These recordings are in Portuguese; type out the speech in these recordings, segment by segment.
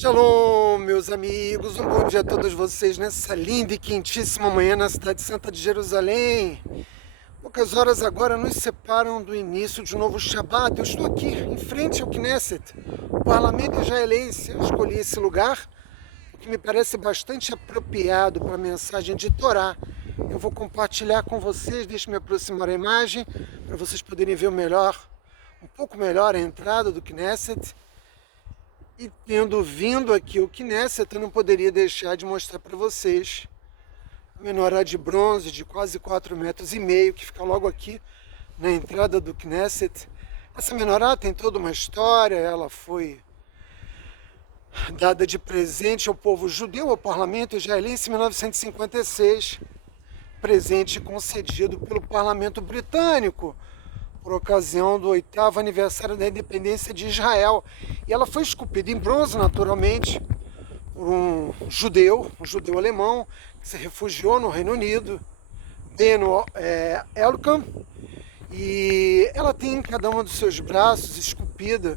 Shalom, meus amigos, um bom dia a todos vocês nessa linda e quentíssima manhã na cidade santa de Jerusalém. Poucas horas agora nos separam do início de um novo Shabat. Eu estou aqui em frente ao Knesset, o parlamento israelense. Eu escolhi esse lugar porque me parece bastante apropriado para a mensagem de Torá. Eu vou compartilhar com vocês, deixe me aproximar a imagem para vocês poderem ver um pouco melhor a entrada do Knesset. E tendo vindo aqui o Knesset, eu não poderia deixar de mostrar para vocês a menorá de bronze de quase 4,5 metros, que fica logo aqui na entrada do Knesset. Essa menorá tem toda uma história, ela foi dada de presente ao povo judeu, ao parlamento israelense em 1956, presente concedido pelo parlamento britânico, por ocasião do 8º aniversário da independência de Israel. E ela foi esculpida em bronze, naturalmente, por um judeu alemão, que se refugiou no Reino Unido, Beno Elkan, e ela tem em cada um dos seus braços esculpida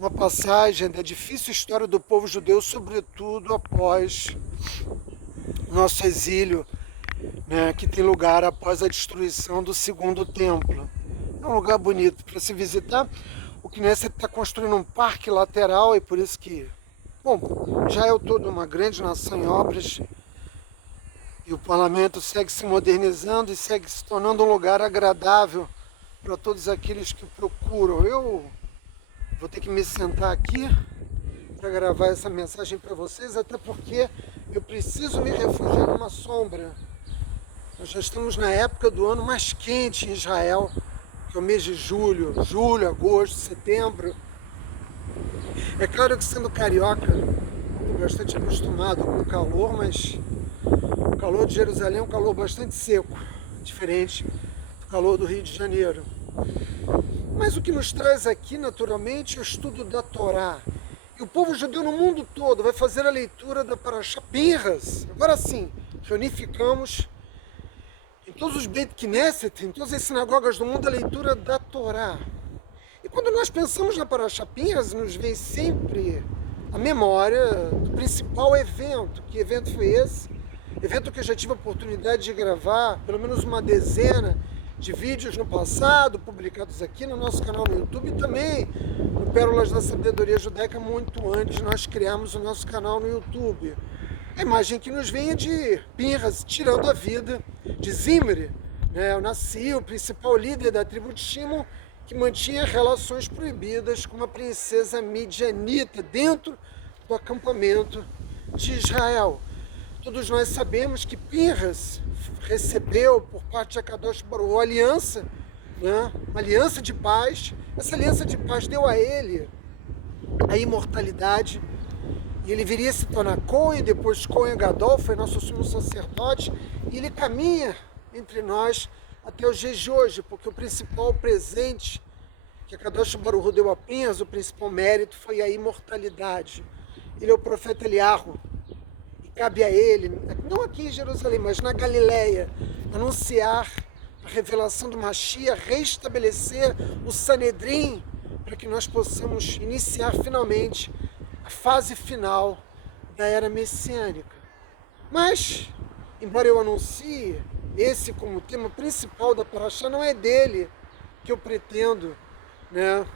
uma passagem da difícil história do povo judeu, sobretudo após o nosso exílio, né, que tem lugar após a destruição do Segundo Templo. É um lugar bonito para se visitar. O Knesset está construindo um parque lateral e por isso que, bom, Israel todo uma grande nação em obras e o parlamento segue se modernizando e segue se tornando um lugar agradável para todos aqueles que o procuram. Eu vou ter que me sentar aqui para gravar essa mensagem para vocês, até porque eu preciso me refugiar numa sombra. Nós já estamos na época do ano mais quente em Israel, que é o mês de julho, agosto, setembro. É claro que sendo carioca, estou bastante acostumado com o calor, mas o calor de Jerusalém é um calor bastante seco, diferente do calor do Rio de Janeiro. Mas o que nos traz aqui, naturalmente, é o estudo da Torá. E o povo judeu no mundo todo vai fazer a leitura da Parashá Pinhas. Agora sim, reunificamos em todos os Beit Knesset, em todas as sinagogas do mundo, a leitura da Torá. E quando nós pensamos na Parashá Pinhas, nos vem sempre a memória do principal evento. Que evento foi esse? Evento que eu já tive a oportunidade de gravar, pelo menos uma dezena de vídeos no passado, publicados aqui no nosso canal no YouTube e também no Pérolas da Sabedoria Judaica, muito antes de nós criarmos o nosso canal no YouTube. A imagem que nos vem é de Pinhas tirando a vida de Zimri, né, o Nassi, o principal líder da tribo de Shimon, que mantinha relações proibidas com uma princesa midianita dentro do acampamento de Israel. Todos nós sabemos que Pinhas recebeu por parte de Akadosh Baruch Hu aliança, né, uma aliança de paz. Essa aliança de paz deu a ele a imortalidade. E ele viria se tornar Cohen, depois Cohen Gadol, foi nosso sumo sacerdote, e ele caminha entre nós até os dias de hoje, porque o principal presente que a Kadosh Baruch Hu deu a Pinhas, o principal mérito foi a imortalidade. Ele é o profeta Eliarro, e cabe a ele, não aqui em Jerusalém, mas na Galileia, anunciar a revelação do Mashiach, restabelecer o Sanedrim, para que nós possamos iniciar finalmente a fase final da era messiânica. Mas, embora eu anuncie esse como tema principal da Parashá, não é dele que eu pretendo, né,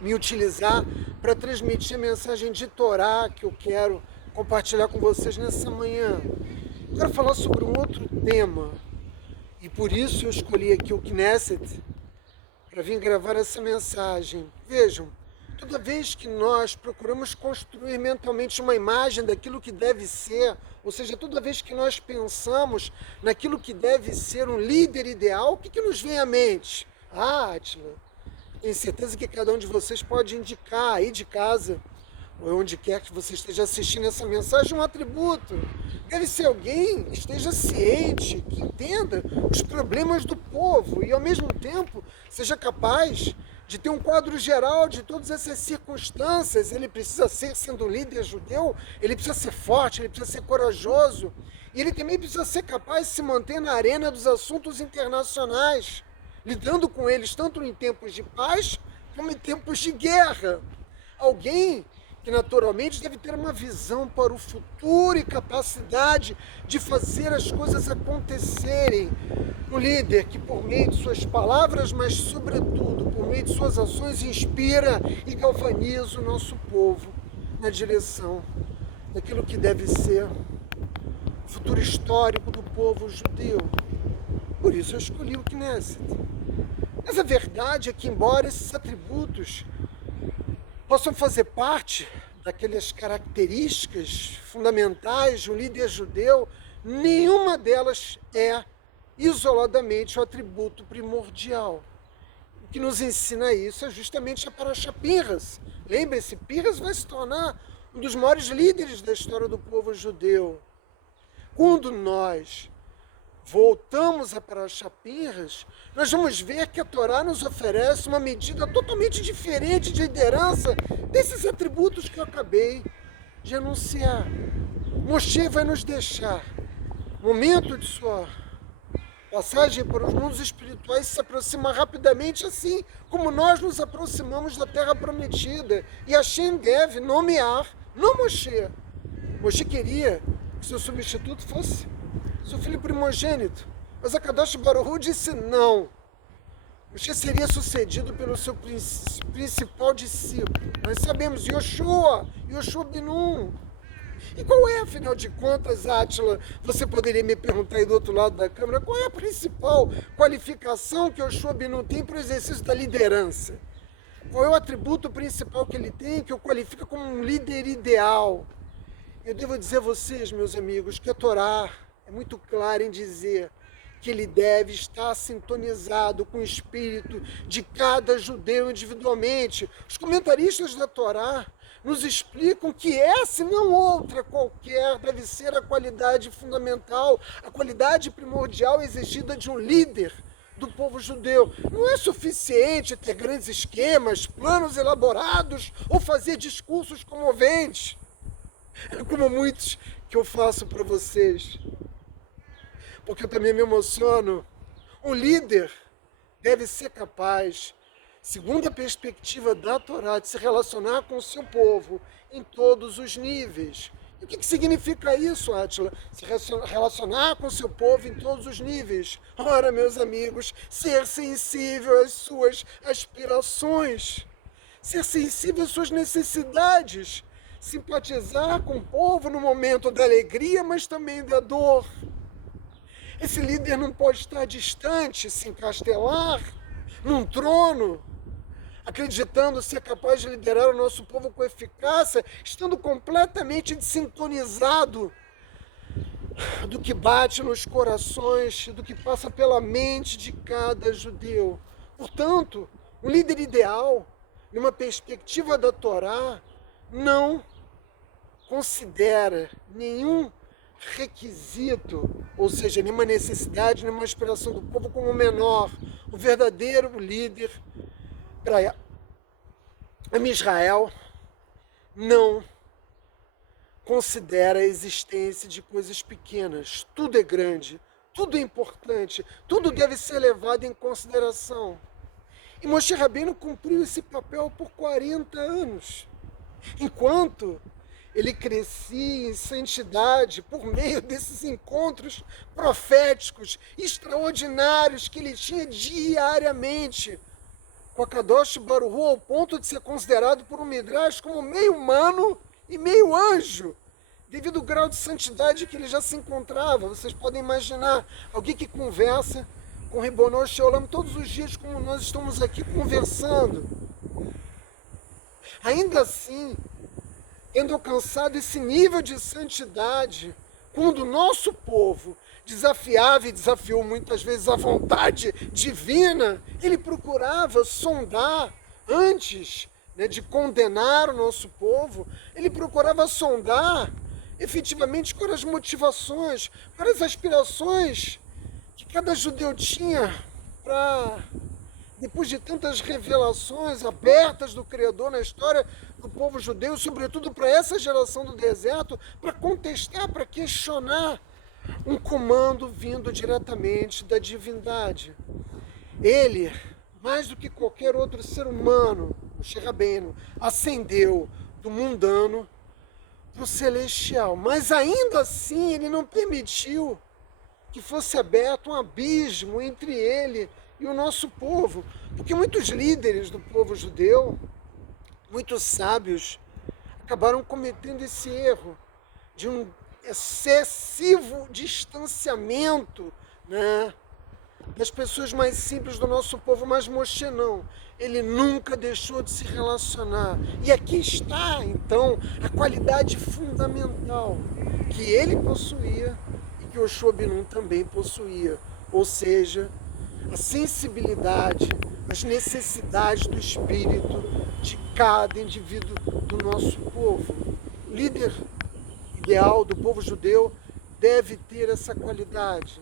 me utilizar para transmitir a mensagem de Torá que eu quero compartilhar com vocês nessa manhã. Eu quero falar sobre um outro tema e por isso eu escolhi aqui o Knesset para vir gravar essa mensagem. Vejam, toda vez que nós procuramos construir mentalmente uma imagem daquilo que deve ser, ou seja, toda vez que nós pensamos naquilo que deve ser um líder ideal, o que nos vem à mente? Ah, Átila, tenho certeza que cada um de vocês pode indicar aí de casa, ou onde quer que você esteja assistindo essa mensagem, um atributo. Deve ser alguém que esteja ciente, que entenda os problemas do povo e, ao mesmo tempo, seja capaz de ter um quadro geral de todas essas circunstâncias. Ele precisa ser, sendo um líder judeu, ele precisa ser forte, ele precisa ser corajoso, e ele também precisa ser capaz de se manter na arena dos assuntos internacionais, lidando com eles tanto em tempos de paz como em tempos de guerra. Alguém que naturalmente deve ter uma visão para o futuro e capacidade de fazer as coisas acontecerem. Um líder que, por meio de suas palavras, mas sobretudo por meio de suas ações, inspira e galvaniza o nosso povo na direção daquilo que deve ser o futuro histórico do povo judeu. Por isso eu escolhi o Knesset. Mas a verdade é que, embora esses atributos possam fazer parte daquelas características fundamentais de um líder judeu, nenhuma delas é isoladamente o atributo primordial. O que nos ensina isso é justamente a Parashá Pinhas. Lembre-se, Pinhas vai se tornar um dos maiores líderes da história do povo judeu. Quando nós voltamos a Parashá Pinhas, nós vamos ver que a Torá nos oferece uma medida totalmente diferente de liderança desses atributos que eu acabei de anunciar. Moshe vai nos deixar momento de sua passagem para os mundos espirituais se aproxima rapidamente, assim como nós nos aproximamos da Terra Prometida. E Hashem deve nomear, não Moshe. Moshe queria que seu substituto fosse seu filho primogênito. Mas a Kadosh Baruch Hu disse não. Moshe seria sucedido pelo seu principal discípulo. Nós sabemos, Yoshua bin Nun. E qual é, afinal de contas, Átila, você poderia me perguntar aí do outro lado da câmera, qual é a principal qualificação que Yoshua bin Nun tem para o exercício da liderança? Qual é o atributo principal que ele tem, que o qualifica como um líder ideal? Eu devo dizer a vocês, meus amigos, que a Torá é muito clara em dizer que ele deve estar sintonizado com o espírito de cada judeu individualmente. Os comentaristas da Torá nos explicam que essa e não outra qualquer deve ser a qualidade fundamental, a qualidade primordial exigida de um líder do povo judeu. Não é suficiente ter grandes esquemas, planos elaborados ou fazer discursos comoventes, como muitos que eu faço para vocês. Porque eu também me emociono. Um líder deve ser capaz, segundo a perspectiva da Torá, de se relacionar com o seu povo em todos os níveis. E o que significa isso, Átila? Se relacionar com o seu povo em todos os níveis. Ora, meus amigos, ser sensível às suas aspirações, ser sensível às suas necessidades, simpatizar com o povo no momento da alegria, mas também da dor. Esse líder não pode estar distante, se encastelar num trono, acreditando ser capaz de liderar o nosso povo com eficácia, estando completamente desintonizado do que bate nos corações, do que passa pela mente de cada judeu. Portanto, um líder ideal, numa perspectiva da Torá, não considera nenhum requisito, ou seja, nenhuma necessidade, nenhuma aspiração do povo como menor. O verdadeiro líder para Israel não considera a existência de coisas pequenas. Tudo é grande, tudo é importante, tudo deve ser levado em consideração. E Moshe Rabbeinu cumpriu esse papel por 40 anos, enquanto ele crescia em santidade por meio desses encontros proféticos extraordinários que ele tinha diariamente com a Kadosh Baruch Hu, ao ponto de ser considerado por um Midrash como meio humano e meio anjo, devido ao grau de santidade que ele já se encontrava. Vocês podem imaginar alguém que conversa com Ribono Shel Olam todos os dias, como nós estamos aqui conversando. Ainda assim, tendo alcançado esse nível de santidade, quando o nosso povo desafiava e desafiou muitas vezes a vontade divina, ele procurava sondar, antes de condenar o nosso povo, ele procurava sondar efetivamente quais as motivações, quais as aspirações que cada judeu tinha para, depois de tantas revelações abertas do Criador na história do povo judeu, sobretudo para essa geração do deserto, para contestar, para questionar um comando vindo diretamente da divindade. Ele, mais do que qualquer outro ser humano, Moshe Rabbeinu, ascendeu do mundano para o celestial. Mas ainda assim ele não permitiu que fosse aberto um abismo entre ele e o nosso povo. Porque muitos líderes do povo judeu, muitos sábios, acabaram cometendo esse erro de um excessivo distanciamento, né, das pessoas mais simples do nosso povo. Mas Moshe não, ele nunca deixou de se relacionar. E aqui está, então, a qualidade fundamental que ele possuía e que Yoshua ben Nun também possuía, ou seja, a sensibilidade, as necessidades do espírito de cada indivíduo do nosso povo. O líder ideal do povo judeu deve ter essa qualidade.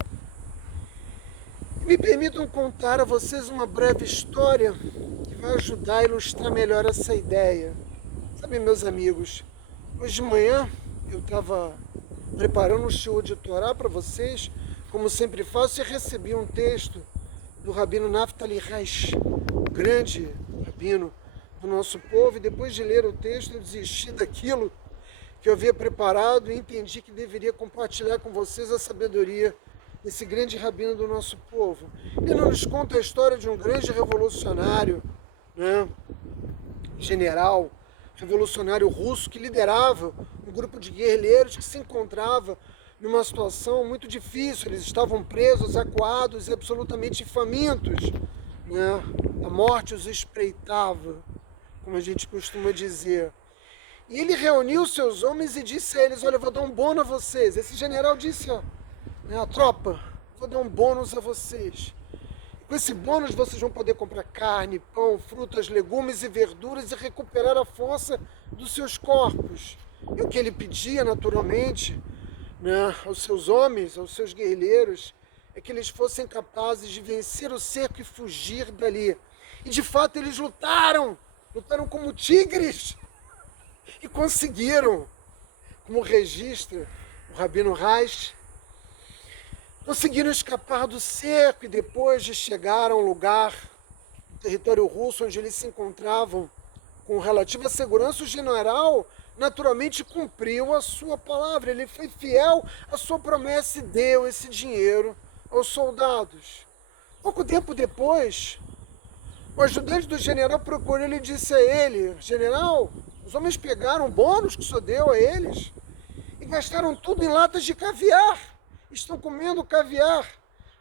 Me permitam contar a vocês uma breve história que vai ajudar a ilustrar melhor essa ideia. Sabe, meus amigos, hoje de manhã eu estava preparando um show de Torá para vocês, como sempre faço, e recebi um texto do Rabino Naftali Reich, grande rabino do nosso povo, e depois de ler o texto eu desisti daquilo que eu havia preparado e entendi que deveria compartilhar com vocês a sabedoria desse grande rabino do nosso povo. Ele nos conta a história de um grande revolucionário, né, general, revolucionário russo, que liderava um grupo de guerrilheiros que se encontrava numa situação muito difícil. Eles estavam presos, acuados e absolutamente famintos, né? A morte os espreitava, como a gente costuma dizer. E ele reuniu seus homens e disse a eles: olha, eu vou dar um bônus a vocês. Esse general disse, ó, a tropa, vou dar um bônus a vocês. Com esse bônus vocês vão poder comprar carne, pão, frutas, legumes e verduras e recuperar a força dos seus corpos. E o que ele pedia, naturalmente, né, aos seus homens, aos seus guerrilheiros, é que eles fossem capazes de vencer o cerco e fugir dali. E de fato eles lutaram como tigres e conseguiram, como registra o Rabino Reich, conseguiram escapar do cerco e depois de chegar a um lugar, território russo, onde eles se encontravam com relativa segurança, o general naturalmente cumpriu a sua palavra. Ele foi fiel à sua promessa e deu esse dinheiro aos soldados. Pouco tempo depois, o ajudante do general procurou ele e disse a ele: general, os homens pegaram o bônus que o senhor deu a eles e gastaram tudo em latas de caviar. Estão comendo caviar.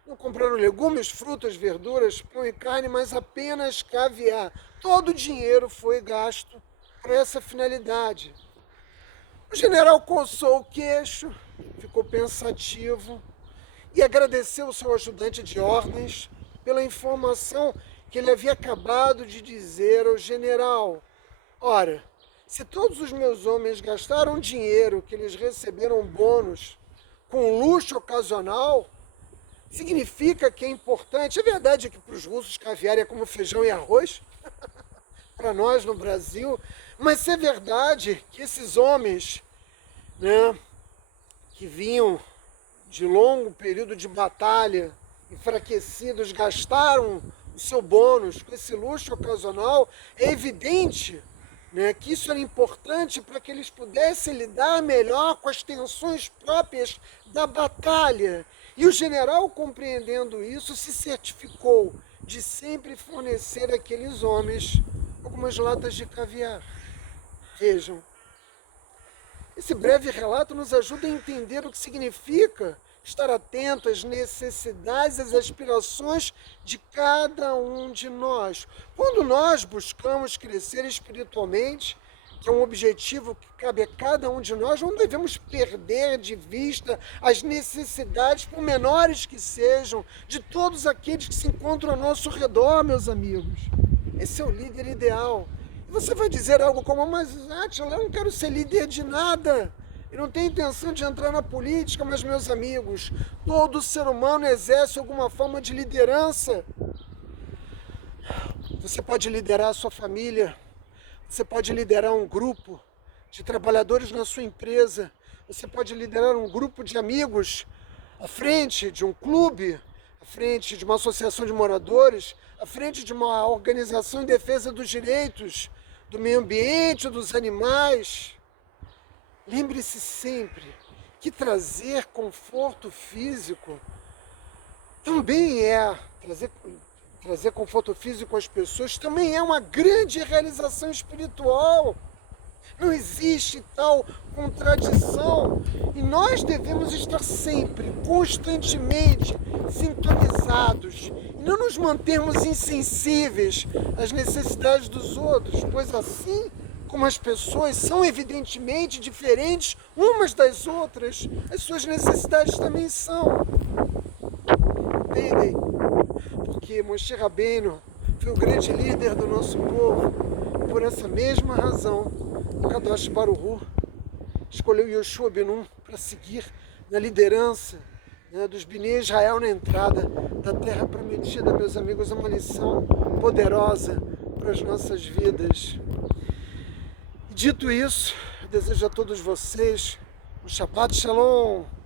Não compraram legumes, frutas, verduras, pão e carne, mas apenas caviar. Todo o dinheiro foi gasto para essa finalidade. O general coçou o queixo, ficou pensativo e agradeceu ao seu ajudante de ordens pela informação que ele havia acabado de dizer ao general. Ora, se todos os meus homens gastaram dinheiro que eles receberam bônus com luxo ocasional, significa que é importante. É verdade que para os russos caviar é como feijão e arroz, para nós no Brasil, mas é verdade que esses homens, né, que vinham de longo período de batalha, enfraquecidos, gastaram o seu bônus com esse luxo ocasional. É evidente, né, que isso era importante para que eles pudessem lidar melhor com as tensões próprias da batalha. E o general, compreendendo isso, se certificou de sempre fornecer àqueles homens algumas latas de caviar. Vejam, esse breve relato nos ajuda a entender o que significa estar atento às necessidades, às aspirações de cada um de nós. Quando nós buscamos crescer espiritualmente, que é um objetivo que cabe a cada um de nós, não devemos perder de vista as necessidades, por menores que sejam, de todos aqueles que se encontram ao nosso redor, meus amigos. Esse é o líder ideal. E você vai dizer algo como: mas Átila, eu não quero ser líder de nada. Eu não tenho intenção de entrar na política. Mas, meus amigos, todo ser humano exerce alguma forma de liderança. Você pode liderar a sua família, você pode liderar um grupo de trabalhadores na sua empresa, você pode liderar um grupo de amigos à frente de um clube, à frente de uma associação de moradores, à frente de uma organização em defesa dos direitos do meio ambiente, dos animais. Lembre-se sempre que trazer conforto físico também trazer conforto físico às pessoas também é uma grande realização espiritual. Não existe tal contradição e nós devemos estar sempre, constantemente sintonizados e não nos mantermos insensíveis às necessidades dos outros, pois assim como as pessoas são evidentemente diferentes umas das outras, as suas necessidades também são. Entendem? Porque Moshe Rabbeinu foi o grande líder do nosso povo. Por essa mesma razão, o Kadosh Baruch Hu escolheu Yoshua ben Nun para seguir na liderança, né, dos Bnei Israel na entrada da terra prometida. Meus amigos, é uma lição poderosa para as nossas vidas. E dito isso, eu desejo a todos vocês um Shabbat Shalom.